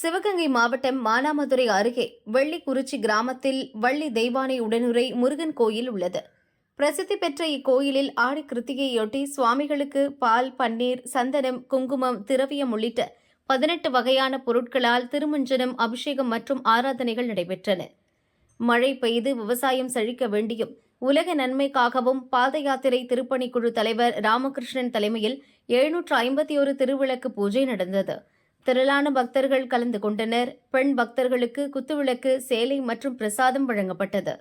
சிவகங்கை மாவட்டம் மானாமதுரை அருகே வெள்ளிக்குறிச்சி கிராமத்தில் வள்ளி தெய்வானை உடனுரை முருகன் கோயில் உள்ளது. பிரசித்தி பெற்ற இக்கோயிலில் ஆடி கிருத்திகையொட்டி சுவாமிகளுக்கு பால், பன்னீர், சந்தனம், குங்குமம், திரவியம் உள்ளிட்ட 18 வகையான பொருட்களால் திருமஞ்சனம், அபிஷேகம் மற்றும் ஆராதனைகள் நடைபெற்றன. மழை பெய்து விவசாயம் செழிக்க வேண்டியும் உலக நன்மைக்காகவும் பாத யாத்திரை திருப்பணிக்குழு தலைவர் ராமகிருஷ்ணன் தலைமையில் 751 திருவிளக்கு பூஜை நடந்தது. திரளான பக்தர்கள் கலந்து கொண்டனர். பெண் பக்தர்களுக்கு குத்துவிளக்கு, சேலை மற்றும் பிரசாதம் வழங்கப்பட்டது.